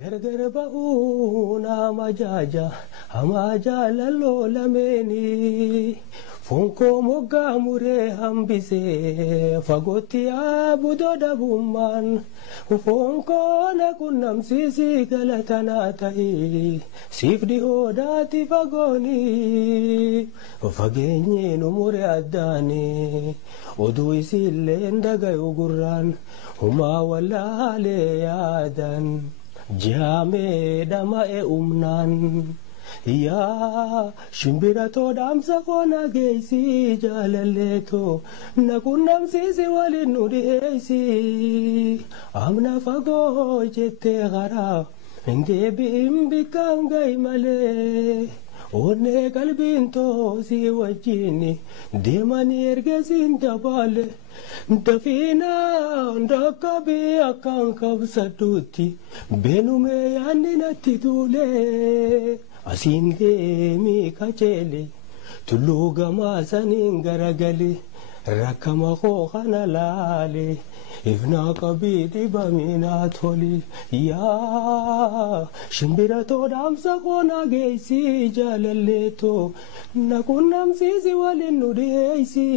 Gargar ba'uuna majaaja hamaa jaalaloo meeni fonkoo moggaa muree hambisee fagootti yaabutoo dhabummaan fonkoo na qunnamsiisii galatanaa ta'ee siif dhihoodhaati fagoonii fageenyeen umuree addaanii oduu isiillee ndagayu gurraan humaa walaalee yaadan. Jame dama umnan ya shimbira to damsa kona geisi jalaleto nakunam sisi walinudi eisi amna fago jette gara ngebi imbikangai male one kalbinto si wajini demani ergesin tabale dafina ndakabi akan kabsatuti benume yaninati tule asinde mi kachele tuluga masanin garagali rakama ko khanalale ifna kabidi bamina tholi ya shimbira to damsa kona geisi jalaleto nakunam sisi walinudi eisi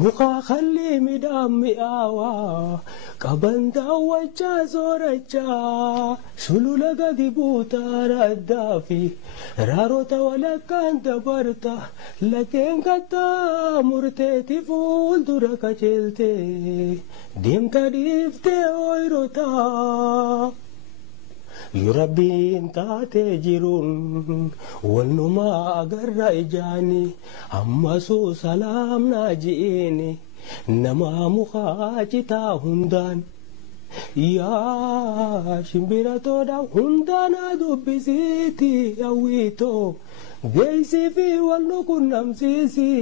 muka khalli midam awa kabanda wacha zoracha sulula gadi butara dafi rarota wala kanta barta lakin kata murteti ful dura kachelte dimta difte oirota يربين تاتي جيرون والنما أقرأ إجاني أما سو سلام ناجيني نما مخاجتا هندان يا شمبيرا تودا هندان أدو بسيتي أويتو جيسي في والنكو نمسيسي